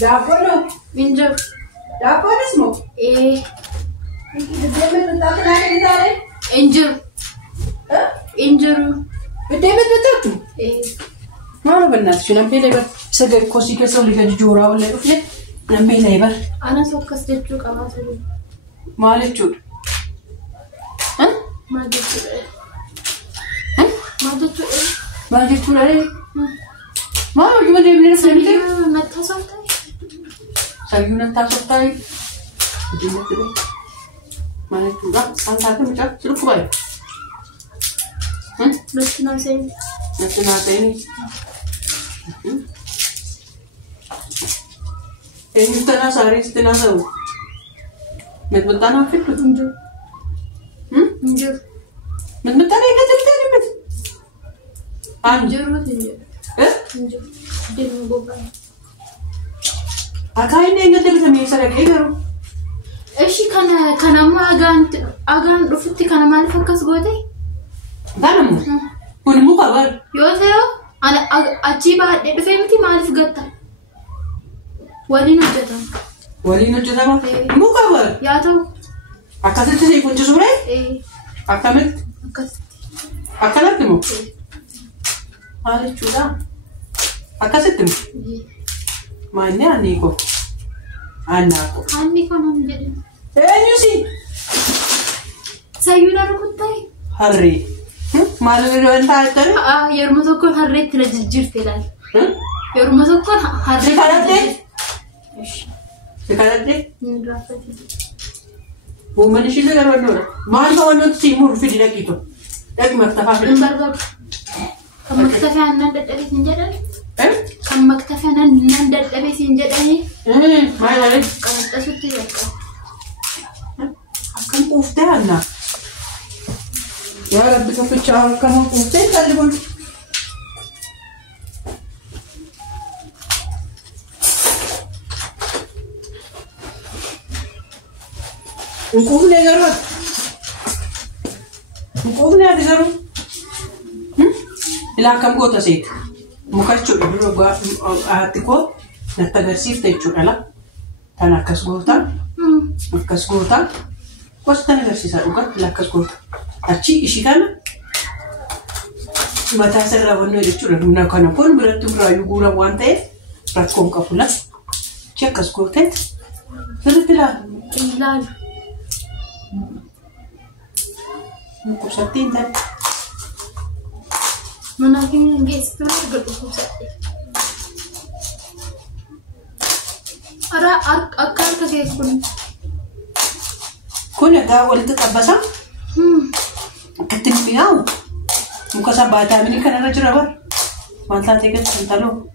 Daapolo. Injur. Daapolis mo? Biddeema tuttaatu naa kennisaare? Injur. Injur. Biddeema tuttaatu? Maal bannaati shi namni leebar sagal kosii keessa olii gadi jooraa ollee dhufne namni leebar. Anas akkas jechuu qabaa ture. Maal jechuudha? Maal jechuudha? Maal jechuudha? Maal jechuudha? Maal hojii deemnee Sayyuu nattaasoo ta'e. Sayyuu nattaasoo ta'e. Biddeema ta'e. Maal jechuudha? Isaan taatee mucaa silkuu baay'ee. Natti naasee. Natti naasee. Eenyuuf tanaa saarees tanaa sa'u? Mixmixaanaa fiddu? Injur. Injur. Mixmixaan eeggate bitanii miti? Injuruu injur. Injur. Deemu bobba'e. Akaa inni eeggate bitamee sadaqee garuu? Eshi kana amma agaan dhufutti kana maaliif akkas goote? Baanamu? Kun muka bar. Yoo ta'u achii baadhee dhufee miti maaliif gatta? Waliin hojjetama. Waliin hojjetama? Muka bar. Yaa ta'u. Akkasitti si kunchisu ree? Akkamitti? Akkasitti. Akkanatti moo? Maal jechuudha? Akkasitti moo? Maanni aanni koo? Aanaa koo? Aanni koo nam jedhama. Eenyusi? Sayyuu dha rukuttaa'e. Harree. Maal irraan taa'ettani? Yeruma tokkoon harreetti na jijjiirte ilaali. Yeruma tokkoon harreetti. Si kadhattee? Si kadhattee? Uummanni ishee gargaarudha. Maal ta'u wantoota si muru fidi dhaqiitu? Dhaqi maktafaa fidi. Hin barbaadu. Kan maktafee aannan dadhabee siin jedhani? Kan maktafee aannan dadhabee siin jedhani? Maal malee? Qabaxxasutti jalqaba. Akkam quuftee Annaa? Yaa Rabbi tokkichaa akkama quuftee qalli kun. Hukumnya garut. Hukumnya di garut. Ilakam kota sih. Muka cuci dulu gua hati ko. Nata bersih teh cuci lah. Tanah kas gota. Kas gota. Kos tanah bersih sah ukat lakas gota. Aci isi kan. Mata serra wano itu cuci. Guna kana pun berarti berayu gura wante. Ratkom kapula. Cek kas gota. Berarti lah. Ilal. Kusattiin tadi. Menaking gestu berkusattiin. Ara akal kesekun. Kun ada wali tetabasa? Ketin piau. Muka sabata ini kan ada jerabar. Mantap tiket sentalo.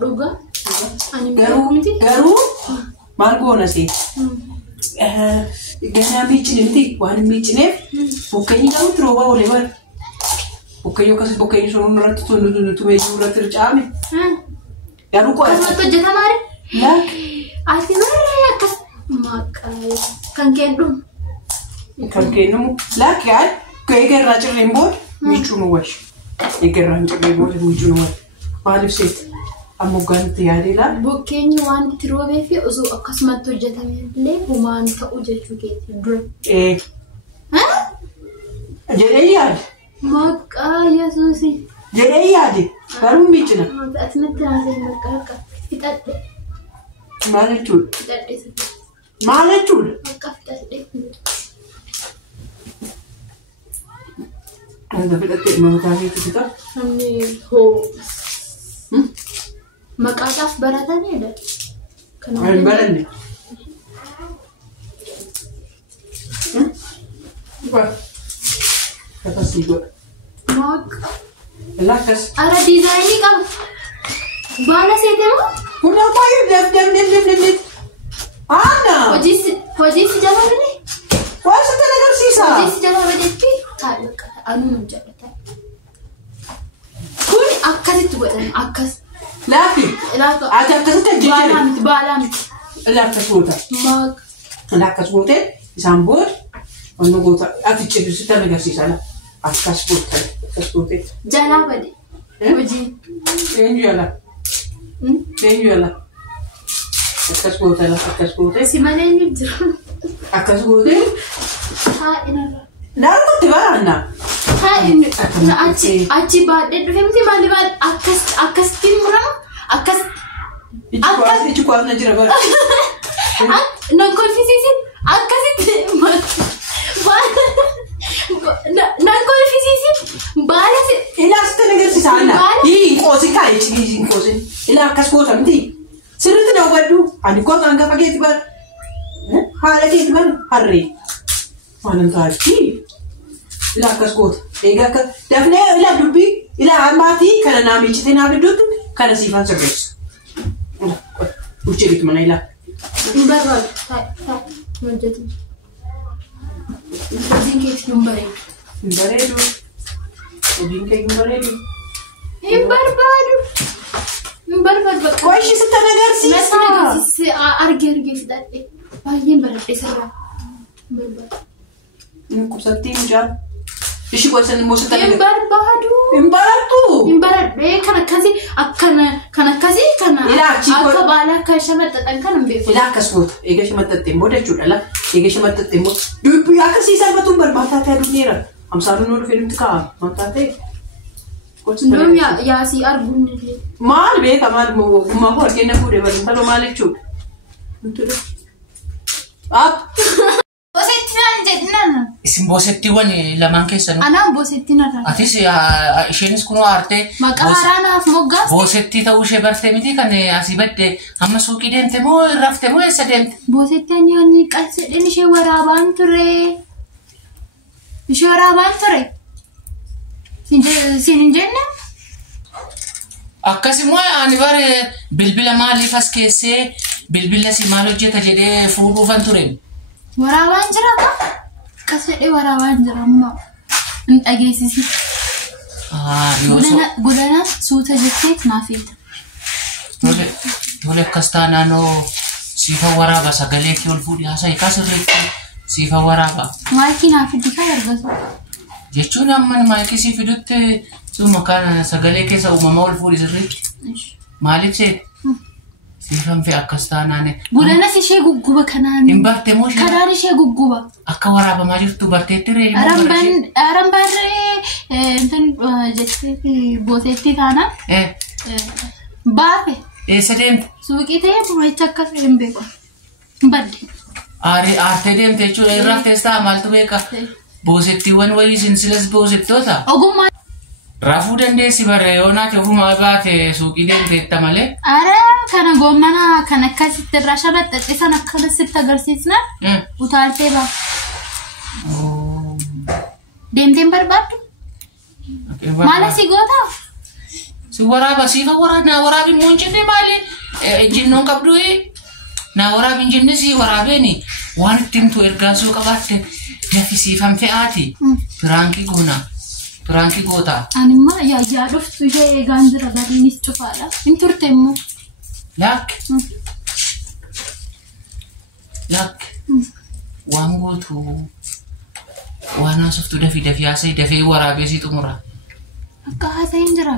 Duga? Garu? Margo nasi. Gana micin nanti, wah micin bukannya kamu terbawa oleh bar. Bukannya kasih bukannya suruh nurat tu meja tercami. Ya ruko ya. Kamu tuh jatah mari? Lah. Asli mana ya kas makai kan kendum. Kan kendum. Lah kan? Kayak rancak lembut, micin nuwas. Kayak rancak lembut, micin nuwas. Malif sih. Ammoo ganti yaadila. Bukkeenyi waan itti roobee fi osoo akkasumatti hojjetamee illee humaan ta'u jechuu keeti dura. Jedhee yaade. Maqaa Yesuusi. Jedhee yaade. Garuu miicina. Ati natti naasee maqaa akka fixadhe. Maal jechuudha? Fixadhe sirrii. Maal jechuudha? Maqaa fixadhe. Kan fixadhe maqaa jechuudha. Namni hoo. Maqaadhaaf barataniidha. Kan baranne. Kata sih gua. Maqaa. Lakas. Ada dizainii qaba. Baala seetee moo? Kun apa ya? Dem. Ana. Hojii si jala bade? Waa sitti agarsiisa. Hojii si jala badeetti taa'e anuu nu jaalladha. Kun akkasitti godhama akkas. Laafi. Ati akkasitti ajjeejiru. Baalaa miti. Lakkas goota. Lakkas gootee isaan booda wanni goota ati cibsitti agarsiisa. Akkas goota. Akkas gootee. Jalaa bade. Hojii. Eenyu yala? Akkas gootee lafa akkas gootee. Si malee ni jiru. Akkas gootee. Haa inarra. Naannootti baraanna. Haa inni achi baadhee dhufe miti maali akkasitti murama akkas. Iji kwaas na jira bara. Nan kolfisiisin akkasitti nan kolfisiisin baala si. Ilaa sitti agarsiisaa anna. Hii qoosi kaa'e hin qoosin. Ilaa akkas goota miti. Sirriitti na hubadhu. Ani goota hangafa keeti bara. Haala keeti bara harree. Waanan taa'achi. Ilaa akkas goota. Egaa akka dafnee ilaa dubbii ilaa maatii kana naa miicitee naa bidduutti kana siifan sirreessa. Uccirit mana ilaa. Imbarbaadu. Hojjetu. Hojiin keetti hin bareedu. Hin bareedu. Hojiin kee hin bareedu. Hin barbaadu. Hin barbaadu bakka. Qo'ishii sitti agarsiisa. Argee fidadhe. Baay'een baradhe sirraa. Hin barbaadu. Hin qubsattii mucaa. Ishii qo'isanii immoo sitti agarsiisa. Hin barbaadu. Hin barattu. Hin baradhe kan akkasii kana akka baala akka shamaxxatan kan hin beeku. Ilaa akkas goota. Eega shamaxxatte immoo jechuudha la. Eega shamaxxatte immoo dubbii akkasii salphatuun barbaadaa ta'e aduuneera. Amsaaluun nuu dhufee nutti kaa'ama. Mataa ta'e. Ndoom yaasii arguun ni maal beeka maal gummaa koo argina fuudhee bari taloo maal jechuudha. Bosetti naan jedhinaan. Isin bosettiiwwan lamaan keessan. Anaan bosetti narraa. Atis isheenis kunoo aartee. Maqaa haaraanaaf moggaas. Bosettii ta'uu ishee bartee miti kan asii badde amma suuqii deemte moo rafte moo eessa deemte? Bosetti ani qalsadhen ishee waraabaan ture. Ishee waraabaan ture. Siin hin jenne? Akkasumas ani bare bilbila maaliif as keessee bilbila si maal hojjeta jedhee fuudhuufan ture. Waraabaan jira ka? Akkas jedhee waraabaan jira ammoo hin dhageessisi. Godana suuta jetteet naaf eeta. Tole akkas taanaanoo siifa waraaba sagalee kee ol fuudhee haasa'e kaasirreetti siifa waraaba. Maayikii naaf iddi kan argatu. Jechuun amma maayikii si fidutti suma kan sagalee keessa uumama ol fuudhi sirriitti. Maaliif seet? Siifan fi akkas taanaan. Gulanas ishee gugguba kanaan. Hin barte moo ishee? Kanaan ishee gugguba. Akka waraabamaa jirtu barteetti ree. Arambarree jettee booteetti taanaan. Baafe. Eessa deemte? Suuqii ta'ee bu'eecha akkas hin beeku. Badde. Aartee deemte jechuudha irraa teessaa maaltu beeka? Boosettiiwwan wayii sinsilas boosettoota. Ogummaa. Raafuu dandeessi barree yoo naati ofumaa baate suuqii deemteetta malee. Kana goommana kan akkasitti irraa shabaxxaxxe san akkasitti agarsiisna. Utaaltee baa. Deemteen barbaaddu? Maala si goota? Si waraaba siifa naa waraabi immoo hin jenne maali? Jinnoon qabdu naa waraabi hin jenne si waraabeeni waan itti himtu ergaasuu qabaatte lafi siifan fe'aati. Piraankii goona. Piraankii goota. Animmaa yaayyaa dhuftu ishee eegaan jira bariinis cufaadha. Hin turte immoo. Lakk. Waan gootu waan haasoftu dafii haasa'e dafee waraabee si xumura. Akka haasa'e hin jira.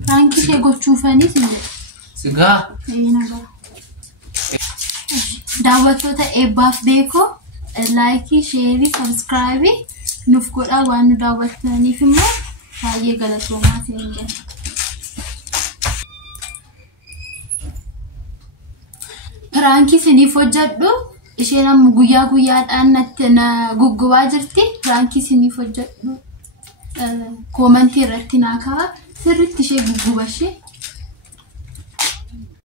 Piraankii ishee gochuufanii si jedha. Sigaa. Daawwattoota eebbaaf beekoo laayikii, sheerii, sabskiraayibii nuuf godhaa waan nu daawwattaniif immoo baay'ee galatoomaa siin jenna. Piraankii isiniif hojjedhu isheen amma guyyaa guyyaadhaan natti na guggubaa jirti. Piraankii isiniif hojjedhu koomentii irratti naa kaa'aa sirriitti ishee gugguba ishee.